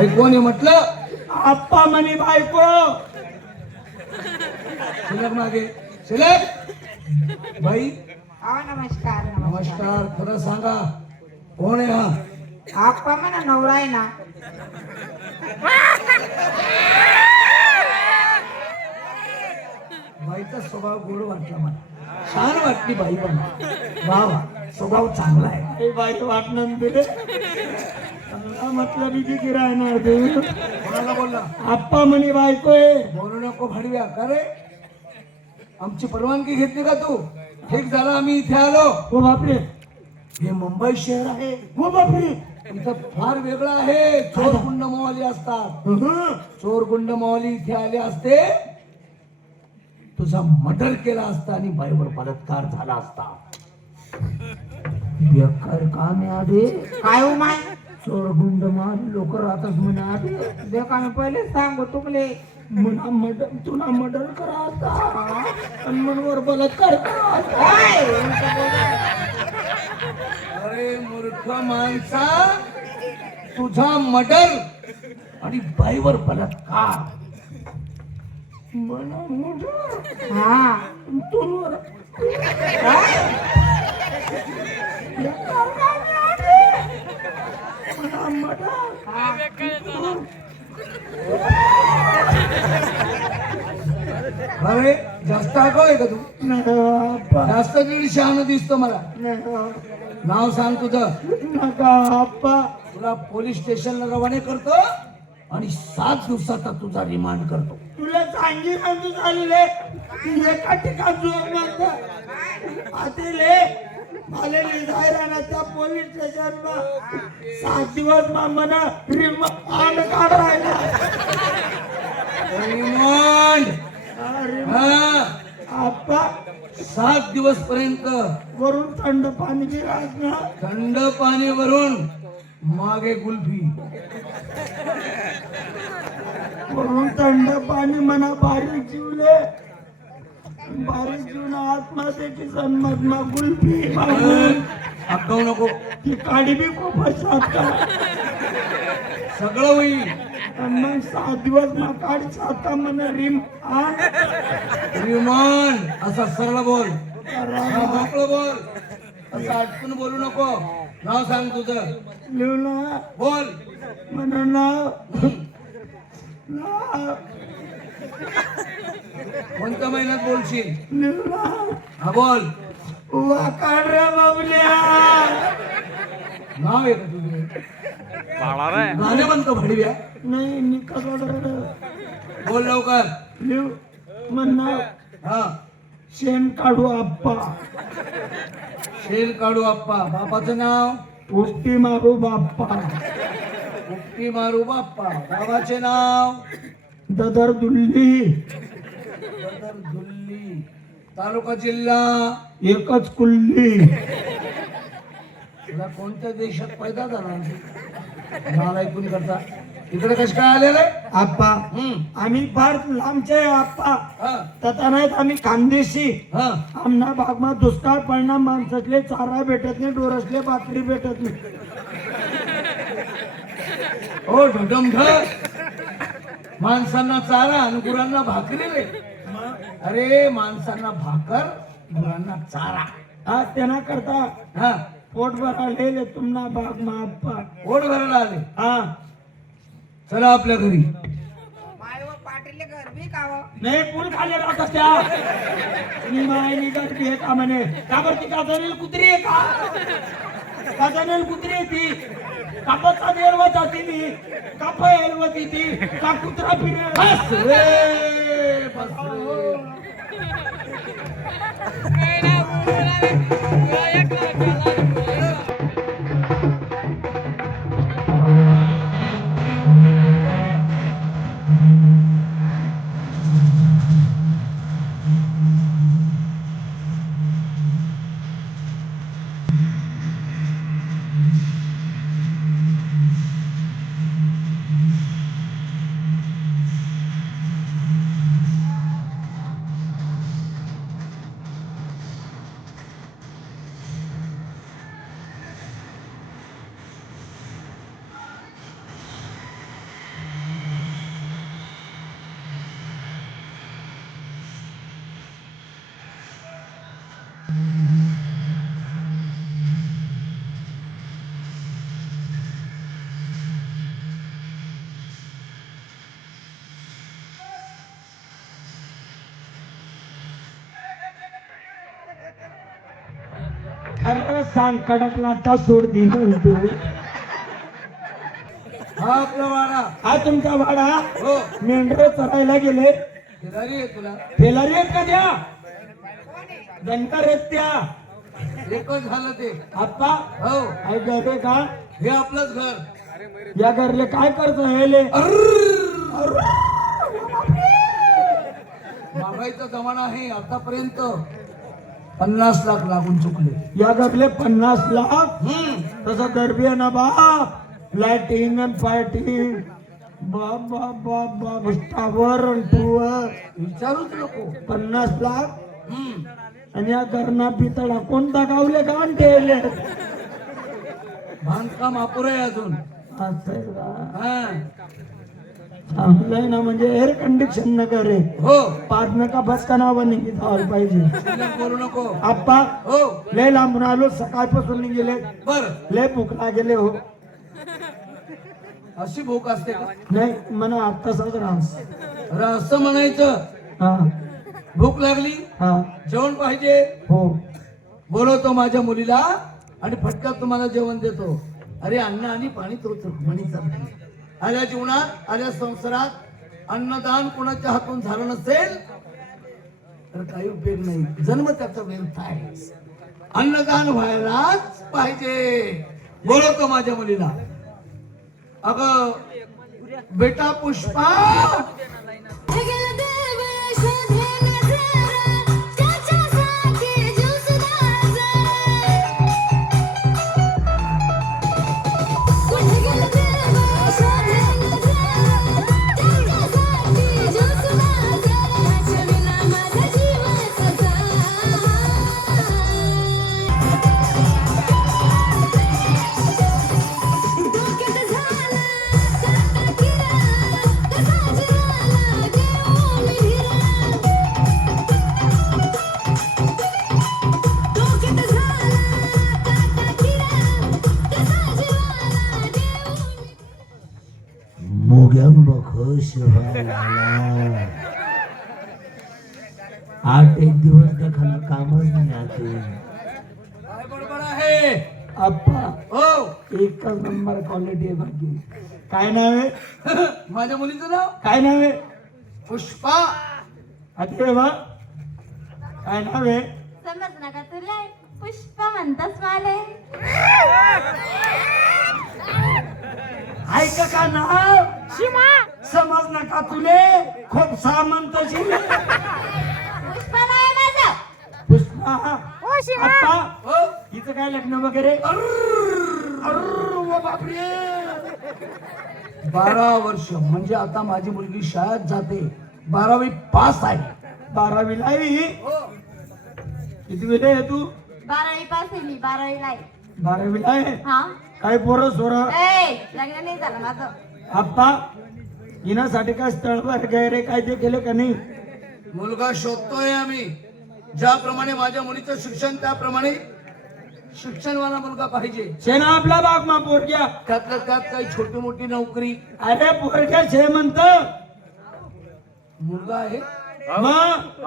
बायकोने म्हटलं आप्पा म्हणे बायको. शिलक मागे शिलक बाई. नमस्कार. नमस्कार. खरं सांगा कोण आहे हा? आप्पा म्हणा नवरा आहे ना. बाईचा स्वभाव गोड वाटला मला. छान वाटली बाई पण. वा वा स्वभाव चांगला आहे. हे बाई वाटणं दिले म्हटलं मी किती राहणार तू. कोणाला बोलला? आप्पा म्हणे बायको आहे. बोलू नको भाडव्या. का रे आमची परवानगी घेतली का तू? ठीक झालं आम्ही इथे आलो. हो बापरे. हे मुंबई शहर आहे. हो बापरे. इथं फार वेगळं आहे. चोर गुंड मवाली असतात. चोर गुंड मवाली इथे आले असते तुझा मर्डर केला असता आणि बाईवर बलात्कार झाला असता. बेकार काम आहे आधे. काय हो माय चोर गुंड मवाली लोक राहतात म्हणे आधे. देखा मी पहिले सांगू तुकले. मुला मर्डर तुला मर्डर करा आता आणि मनवर बलात्कार करा. अरे मूर्ख माणसा तुझा मर्डर आणि बाईवर बलात्कार. मला मर्डर हा तुला अरे जास्त आगाऊ आहे का तू? नका जास्त दीड शहाणं दिसतो मला. नाव सांग तुझं. आप्पा. तुला पोलीस स्टेशनला रवाने करतो आणि 7 दिवसाचा तुझा रिमांड करतो. तुला सांगितलं तू चालले एका ठिकाण जोर आतेले मला निघायला त्या पोलीस स्टेशनला 7 दिवस मामाना रिमांड काढायला. रिमांड. हा आप्पा 7 दिवस पर्यंत वरून थंड पाणी गिरास ना. थंड पाणी वरून मागे कुल्फी. वरून थंड पाणी म्हणा बारीक जीवले बारीक जीवन आत्महत्येची सन्मत मा गुल्फी मागून हक्कावू नको. ती काडी बी खूप का सगळं होईल. आणि मग 7 दिवस मा काढ 7 म्हणा रिमांड असा सरळ बोल. मोकळं बोल. असं अटकून बोलू नको. नाव सांग तुझं. लिहून बोल. म्हणा नाव कोणत्या महिन्यात बोलशील? लिहून हा बोल. वाकाड रे बाबल्या. नाव आहे का तुझे? गाणे म्हणतो भाडव्या. नाही निकाल बोल लवकर. लिहू म्हणा हा शेण काढू आप्पा. शेल काढू आप्पा. बापाचं नाव? पोपटी मारू बाप्पा. उपटी मारू बाप्पा. गावाचे नाव? ददर दुल्ली. सदर धुल्ली. तालुका जिल्हा? एकच कुल्ली. तुला कोणत्या देशात पैदा झाला? नाव ऐकून करता इकडे कश काय आलेलं? आप्पा आम्ही फार लांबचे आहे आप्पा. तथा नाहीत आम्ही खानदेशी. आमना भागमा दुष्काळ परिणाम माणसातले चारा भेटत नाही डोरसले भाकरी भेटत नाही. हो ढुडम ढ. माणसांना चारा आणि गुरांना भाकरी रे. अरे माणसांना भाकर गुरांना चारा. हा त्यांना करता हा पोट भराले तुम्हाला भाग मा आप्पा. पोट भरायला आले. हा चला आपल्या घरी. माय व पाटील घर बी काव. नाही पूल खाली राहतात त्या. मी माय निघत घे का म्हणे का बरं ती काजनेल कुत्री आहे का? काजनेल कुत्री आहे ती. कापचा देरवत जाते मी काप एलवती ती का कुत्रा फिरे. बस रे बस रे. अरे सांग कडकला तर सोड दिलं तू. हा आपला वाडा. हा तुमचा वाडा. हो. मेंढर चरायला गेले. शेजारी आहे तुला. फेलारी आहेत का त्या? दंतर आहेत त्या. एकच झालं ते. आप्पा हो. आई गरे का? हे आपलंच घर. या घरले काय करत हेले? महागाईचा जमाना आहे. आतापर्यंत 50 लाख लागून चुकले. या घरले 50 लाख. तसं गरबी आहे ना बाप. लाइटिंग आणि फायटिंग. बाप बाप बाप बाप. टावर आणि टूवर. विचारूच नको. 50 लाख. आणि या घरना पितळा कोणता गावले का ठेवले? बांधकाम अपुरं आहे अजून. असं आहे का? हा. चांगलंय ना, म्हणजे एअर कंडिशन न करे. हो. पाच का बस का नाव नाही धावायला पाहिजे. शिल्लक बोलू नको. आप्पा हो. लय लांबून आलो. सकाळपासून गेले. बर. लय भूक लागेले हो. अशी भूक असते का? नाही म्हणा आता रास. अरे असं म्हणायचं. हा भूक लागली, हा जेवण पाहिजे. हो. बोलवतो माझ्या मुलीला आणि फटक्यात तुम्हाला जेवण देतो. अरे अन्न आणि पाणी तोच म्हणीचा. आल्या जीवनात, आल्या संसारात अन्नदान कोणाच्या हातून झालं नसेल तर काही उपयोग नाही. जन्म त्याचा व्यर्थ आहे. अन्नदान व्हायलाच पाहिजे. बोलवतो माझ्या मुलीला. अगं बेटा पुष्पा. आठ एक दिवस देखाना कामच नाही आते. काय बडबड आहे? आप्पा हो. एकच नंबर क्वालिटी आहे. बाकी काय नाव आहे? माझ्या मुलीचं नाव काय नाव आहे? पुष्पा. अरे वा. काय नाव आहे? समज नका तुला पुष्प म्हणतास माले. ऐका का नाव? समज नका तुले खूप सामंत पुष्प नाही माझं. पुष्पा. आप्पा हो. हिचं काय लग्न वगैरे? बापरे. 12 वर्ष म्हणजे आता माझी मुलगी शाळेत जाते. 12वी पास आहे. 12वी लाई. हो. किती वेळ आहे तू? 12वी पास आहे मी. 12वी ला 12वी लाई. हा. काय पोरं सोर? लग्न नाही झालं माझं. आप्पा हिनासाठी काय स्थळ वगैरे काय ते केलं का नाही? मुलगा शोधतोय आम्ही. ज्याप्रमाणे माझ्या मुलीचं शिक्षण त्याप्रमाणे शिक्षणवाला मुलगा पाहिजे. शेना आपला बाग मा पोरग्या. त्यातल्या त्यात काही छोटी मोठी नोकरी. अरे पोरग्या शे म्हणत मुलगा आहे. मग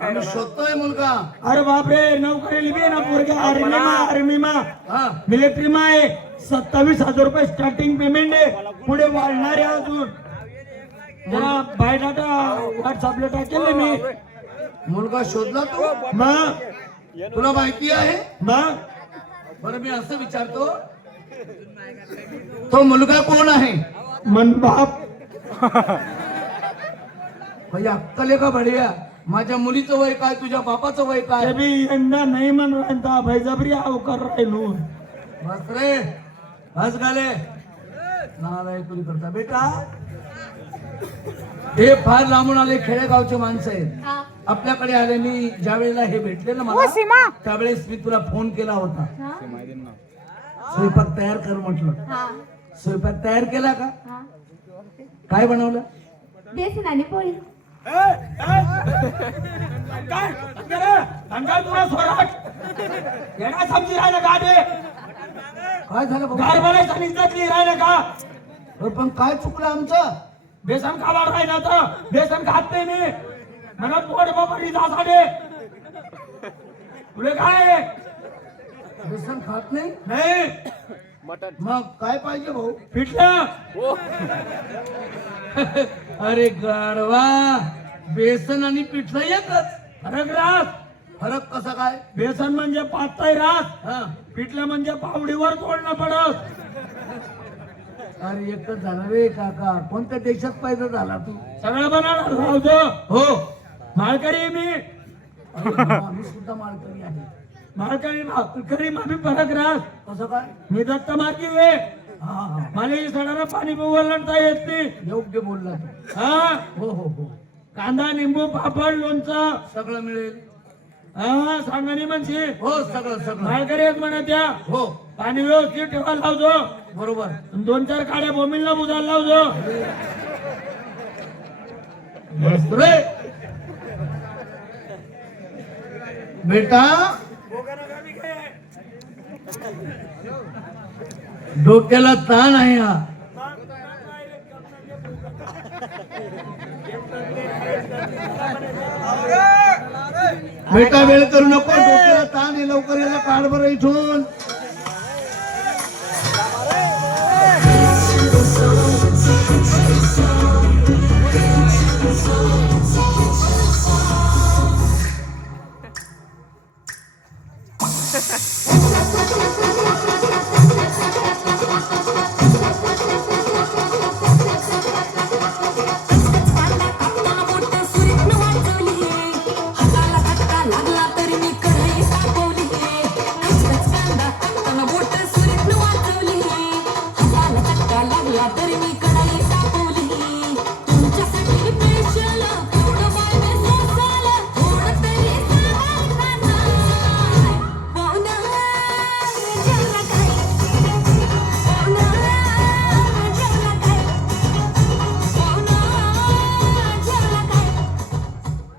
आम्ही शोधतोय मुलगा. अरे बापरे. नोकरी लिबी ना पोरग्या. आर्मी मा हा. मिलिटरी मा आहे. 27,000 रुपये स्टार्टिंग पेमेंट आहे. पुढे वाढणार आहे अजून. जरा बायोडाटा व्हॉट्सअपला टाकेल मी. मुलगा शोधला तू? मग तुला माहिती आहे? मग बरं मी असं विचारतो, तो मुलगा कोण आहे? मन बाप. भैया अक्कल आहे का बढिया? माझ्या मुलीचं वय काय, तुझ्या बापाचं वय काय? ते बी यंदा नाही म्हणून भाईजबरी अवकर राहिलो. बस रे, हस घाले नालाय तुरी करता. बेटा हे फार लांबून आले खेडेगावचे माणसं आहेत. हा. आपल्याकडे आले. मी ज्या वेळेला हे भेटले ना मला, त्यावेळेस मी तुला फोन केला होता. हा. स्वयंपाक तयार कर म्हटलं. हा. स्वयंपाक तयार केला का? हा. काय बनवलं? बेसन आणि पोळी. काय अंगाल तुला सोराट येणार समजी राहिलं का? ते काय झालं बाबा? गारबाला निघतली राहिलं का? पण काय चुकलं आमचं? बेसन खावा राहिलं तर बेसन खात नाही मी. मला पोट बाबा जासा दे. तुले काय बेसन खात नाही नाही मग काय पाहिजे भाऊ पिठलं. अरे गाढवा बेसन आणि पिठलं एकच फरक रास. फरक कसा काय बेसन म्हणजे पातळ रास, हा पिठलं म्हणजे पावडीवर तोडणं पडत. अरे एकच झाला रे काका कोणत्या देशात पैदा झाला तू सगळं बनवणार लावतो. हो माळकरी आहे मी. आम्ही सुद्धा माळकरी आहे माळकरी मध्ये फरक रास. कसं काय मी दत्त मार्गी आहे. हा हा मला हे सडानं पाणी ओलांडता येत नाही. योग्य बोलला तू हा हो हो हो कांदा निंबू पापड लोणचं सगळं मिळेल हा सांगणी म्हणजे हो सगळं सगळं माळकरी आहेत म्हणा त्या. हो पाणी व्यवस्थित ठेवायला लावतो. बरोबर 2-4 काड्या बोमिलला बुजायला लावतो. मस्त रे बेटा डोक्याला ताण आहे हा बेटा वेळ करू नको डोक्याला ताण आहे लवकर याला काढ बरं इथून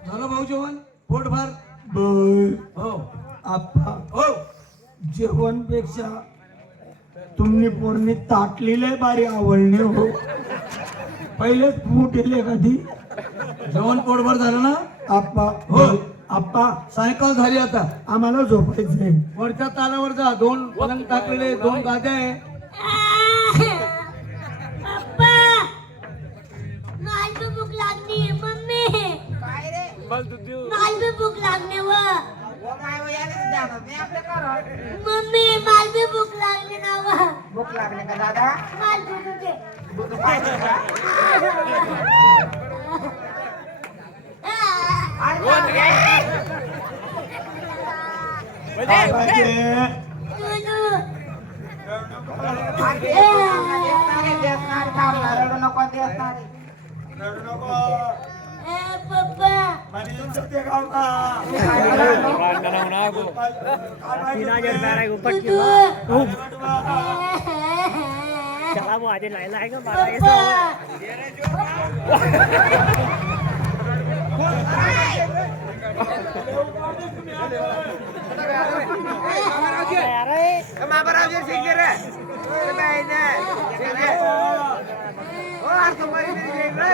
झालं भाऊ जेवण पोटभर हो आप्पा हो जेवणपेक्षा तुम्ही पूर्ण ताटलेले बारी आवडणे हो. पहिलेच फुटेले कधी. जेवण पोटभर झालं ना आप्पा हो. आप्पा सायकल झाली आता आम्हाला झोपायचंय. वरच्या तालावर जा 2 पलंग टाकलेले 2 गाद्या आहे पप्पा मला भूक लागली मम्मी काय रे मला भूक लागली व ओ माय व यायलाच द्या ना. मी आपलं करू. मम्मी मला भूक लागली ना व भूक लागली का दादा? मला भूक आहे. दूध पाहिजे का? आणि काय पाहिजे? देसणार खावणार रडू नको देसणार. पप्पा माझी इज्जत आहे गाव का? बाबारावजी शिंगे रे. अरे बाई ने. शिंगे. ओ असं बरी नाही रे.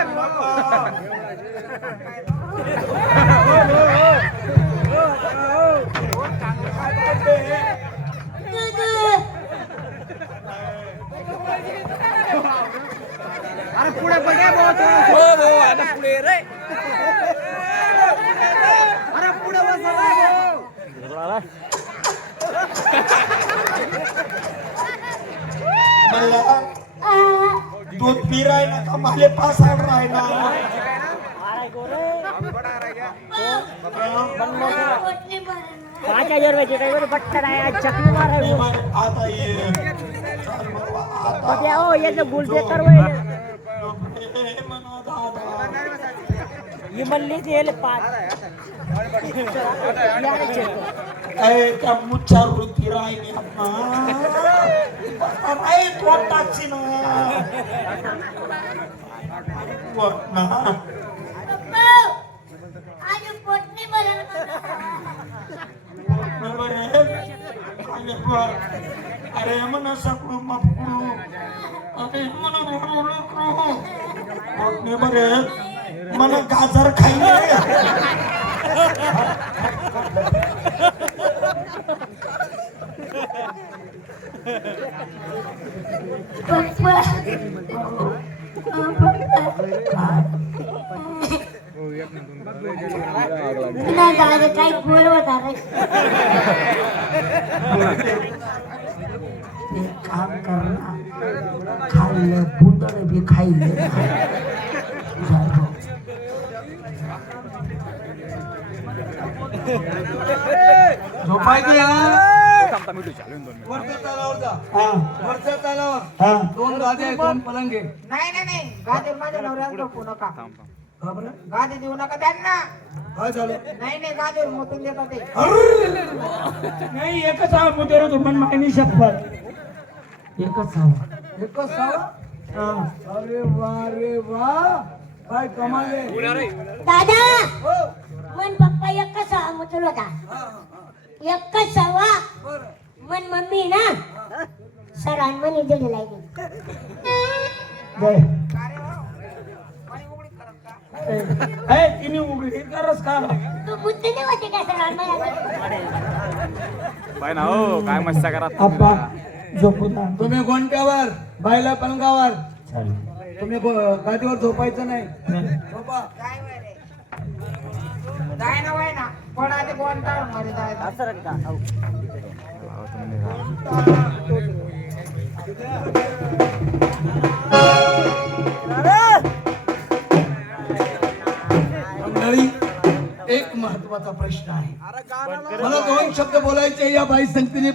अरे पुढे बघे अरे पुढे रे. अरे पुढे बस मला दूध पी राहिला का माले पासाड राहिला. पोटली भरलं. 5000 रुपयाची काही बरं पटकन आहे आज चकली मारायला आता ये पत्या हो याचं गुलते कर ही म्हणली तेल 5 त्या मुच्चा वृत्ती राहिली राय तोंड टाकशी ना पप्पा आज पोटली भरलं. अरे म्हणा सगळं मापू अरे म्हणा बरे मला गाजर खायला नाही झालं काही बोलवत रे. एक काम कर ना, खाल्लं पुतळ बी खाल्लं. झोपायचं या वरच्या तालावर जा. वरच्या तालावर दोन गादे आहेत, दोन पलंगे. नाही गादी माझ्या नवऱ्याला झोपू नका. का बरं? गादी देऊ नका त्यांना. काय झालं? नाही गादीवर मोतून देतात ते. नाही एकच हवा मुतेर होतो पण मायनी शपथ एकच हवा. एकच सावा? अरे वा रे वा, काय कमाल आहे. दादा हो. मन पप्पा एकच सवा मुतुल होता. एकच सवा बरं. मन मम्मी ना सरान मनी दिलेला आहे. तिने उघडी करस का तू बुद्धी नाही होती का सरान पाय ना हो काय मस्त्या करा आप्पा झोपू ना. तुम्ही गोंट्यावर, बायला पलंगावर. चालेल. तुम्ही गादीवर झोपायचं नाही. झोपा. जाय ना वाय ना पण आधी कोणता मध्ये जायचं. मंडळी, एक महत्वाचा प्रश्न आहे. मला दोन शब्द बोलायचे या बाई संगतीने.